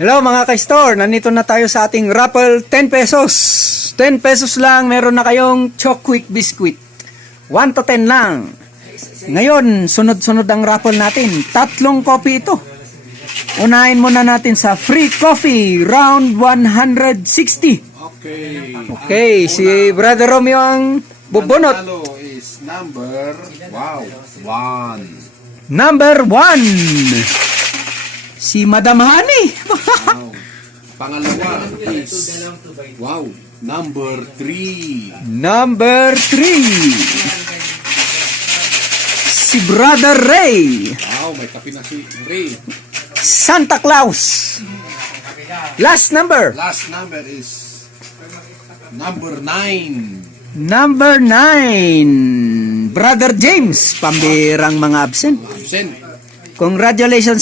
Hello mga ka-store, nandito na tayo sa ating raffle 10 pesos. 10 pesos lang, meron na kayong Choc-Quick biscuit. 1 to 10 lang. Ngayon, sunod-sunod ang raffle natin. 3 coffee ito. Unahin muna natin sa free coffee, round 160. Okay, si Brother Romeo ang bubunot. Manalo is number, one. Number 1. Si Madam Honey. Pangalawa is, number 3. Number 3. Si Brother Ray. May kape na si Ray. Santa Claus. Last number. Last number is number 9. Number 9. Brother James. Pambirang mga absent. Absent. Congratulations